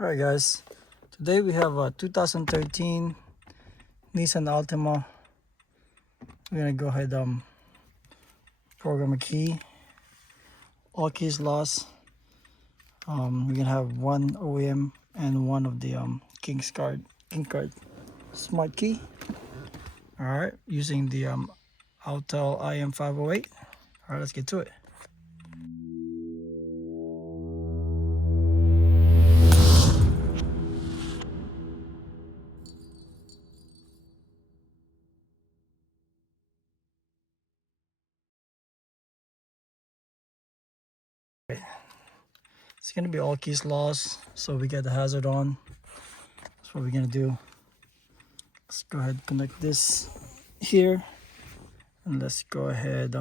Alright guys, today we have a 2013 Nissan Altima. We're gonna go ahead program a key. All keys lost. We're gonna have one OEM and one of the king card smart key. Alright, using the Autel IM508. Alright, let's get to it. It's gonna be all keys lost, so we get the hazard on. That's what we're gonna do. Let's go ahead and connect this here, and let's go ahead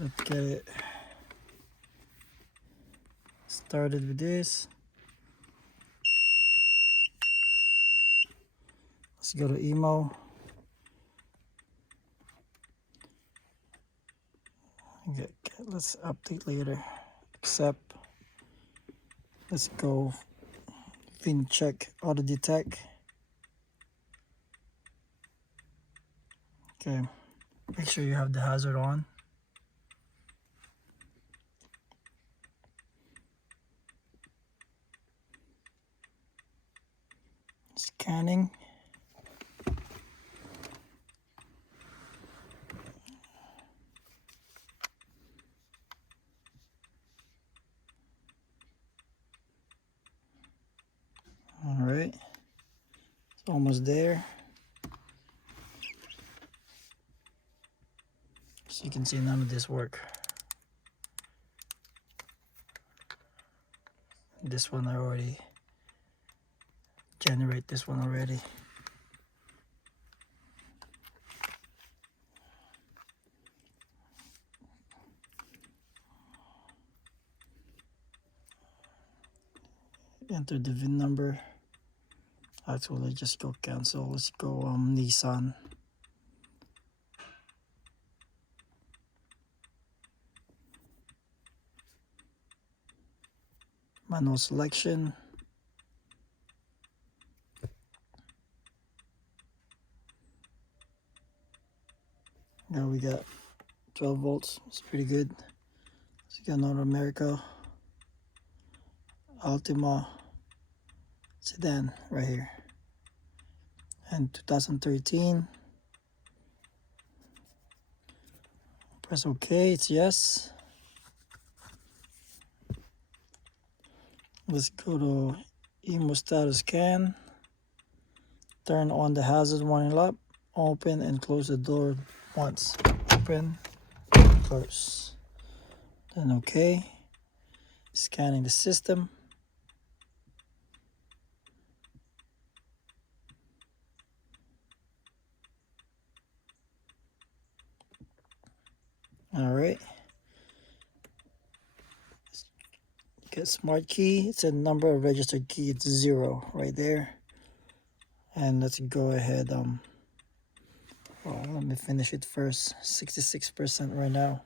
let's get it started with this. Let's go to emo. Okay, let's update later. Accept. Let's go VIN check, auto detect. Okay, make sure you have the hazard on. Scanning. All right, it's almost there. So you can see none of this work. This one I already generate this one already. Enter the VIN number. Actually, just go cancel. Let's go Nissan. Manual selection. Now we got 12 volts. It's pretty good. So we got North America Altima sedan right here, and 2013. Press OK. It's yes. Let's go to emo status scan. Turn on the hazard warning lamp. Open and close the door once. Open, close. Then OK. Scanning the system. All right. Get smart key. It's a number of registered key. It's 0 right there. And let's go ahead. Well, let me finish it first. 66% right now.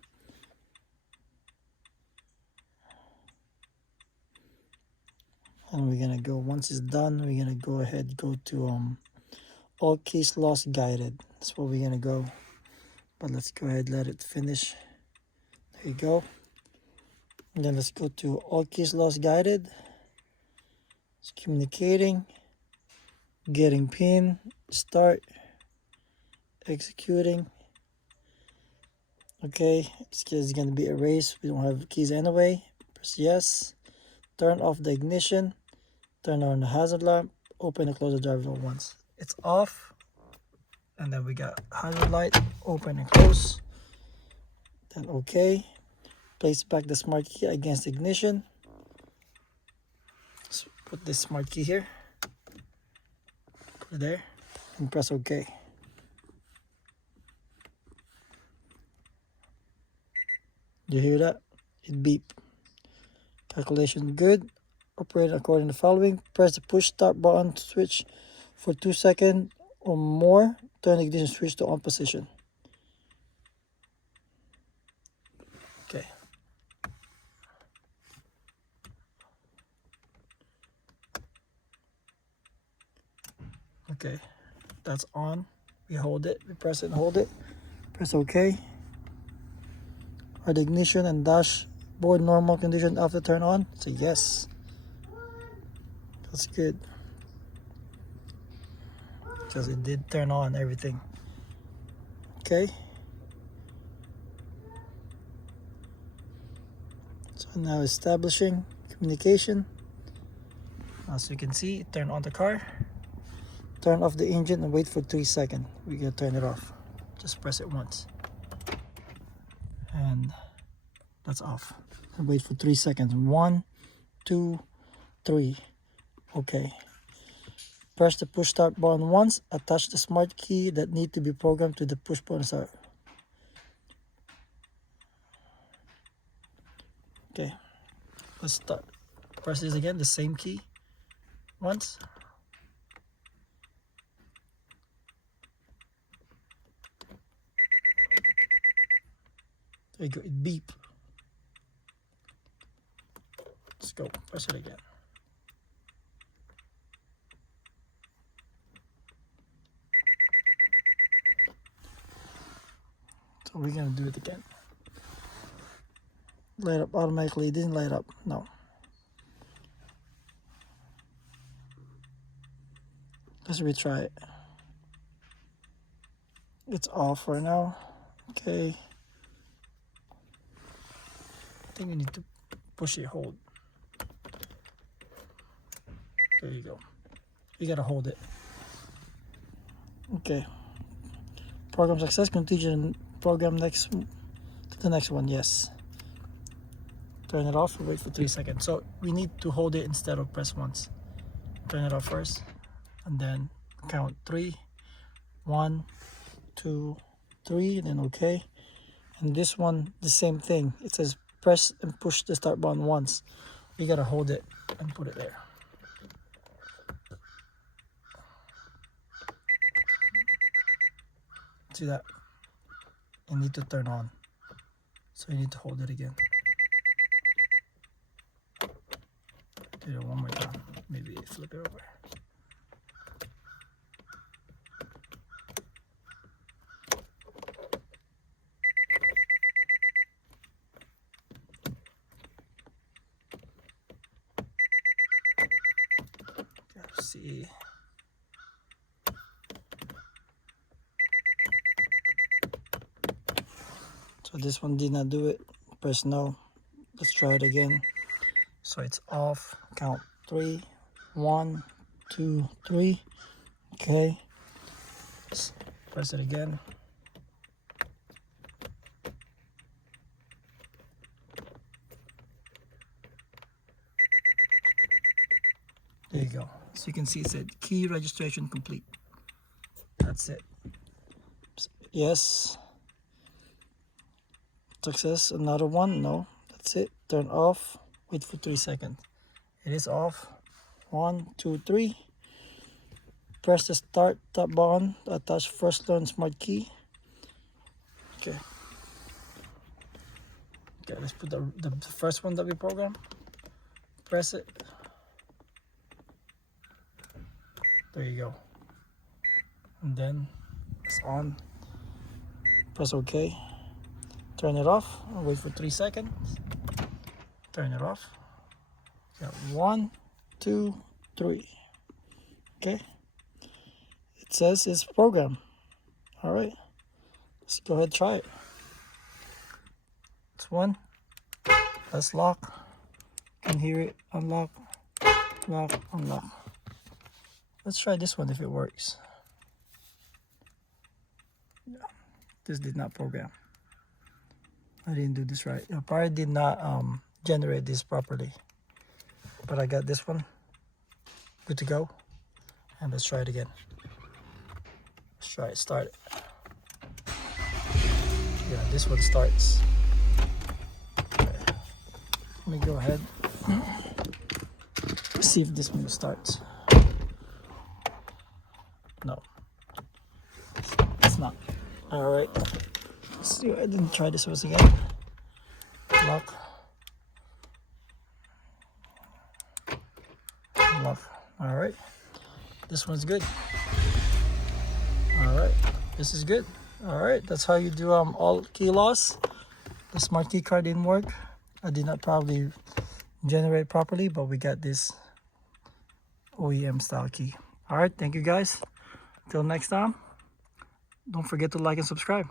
And we're gonna go, once it's done, we're gonna go ahead, go to all case loss guided. That's where we're gonna go. But let's go ahead, let it finish. There you go. And then let's go to all case loss guided. It's communicating, getting pin, start, executing. Okay, it's gonna be erased. We don't have keys anyway. Press yes. Turn off the ignition. Turn on the hazard lamp. Open and close the driver door once. It's off. And then we got hazard light. Open and close. Then OK. Place back the smart key against the ignition. Let's put this smart key here. Put it there. And press OK. You hear that? It beep. Calculation good. Operate according to the following. Press the push start button to switch for 2 seconds or more. Turn the ignition switch to on position. Okay, Okay, that's on. We hold it, we press it and hold it. Press OK. Are the ignition and dashboard normal condition after turn on? Say yes. That's good. Because it did turn on everything. Okay. So now establishing communication. As you can see, turn on the car. Turn off the engine and wait for 3 seconds. We're gonna turn it off. Just press it once. And that's off. And wait for 3 seconds. 1, 2, 3. Okay. Press the push start button once. Attach the smart key that need to be programmed to the push button start. Okay. Let's start. Press this again, the same key once. There you go, it beep. Let's go, press it again. So we're gonna do it again. Light up automatically, it didn't light up, no. Let's retry it. It's off right now. Okay. I think we need to push it, hold. There you go. You gotta hold it. Okay. Program success. Continue program next to the next one. Yes. Turn it off. Wait for 3 seconds. So we need to hold it instead of press once. Turn it off first, and then count 3. 1, 2, 3. Then okay. And this one, the same thing. It says press and push the start button once. You gotta hold it and put it there. See that? You need to turn on. So you need to hold it again. Do it one more time. Maybe flip it over. Let's see. So this one did not do it. Press no. Let's try it again. So it's off. Count 3. 1, 2, 3. Okay. Let's press it again. There you go. So you can see it said key registration complete. That's it. Yes. Success. Another one. No. That's it. Turn off. Wait for 3 seconds. It is off. 1, 2, 3. Press the start top button. Attach first learn smart key. Okay. Okay, let's put the first one that we programmed. Press it. There you go. And then it's on. Press OK. Turn it off. Wait for 3 seconds. Turn it off. Got 1, 2, 3. Okay. It says it's programmed. All right. Let's go ahead and try it. It's 1. Let's lock. Can hear it. Unlock. Lock. Unlock. Let's try this one if it works. Yeah. This did not program. I didn't do this right. I probably did not generate this properly. But I got this one. Good to go. And let's try it again. Let's try it. Start it. Yeah, this one starts. Okay. Let me go ahead. See if this one starts. No. It's not. Alright. Let's see. I didn't try this one again. Lock. Lock. Alright. This one's good. All right, this is good. All right, that's how you do all key loss. The smart key card didn't work. I did not probably generate properly, but we got this OEM style key. All right, thank you guys. Till next time, don't forget to like and subscribe.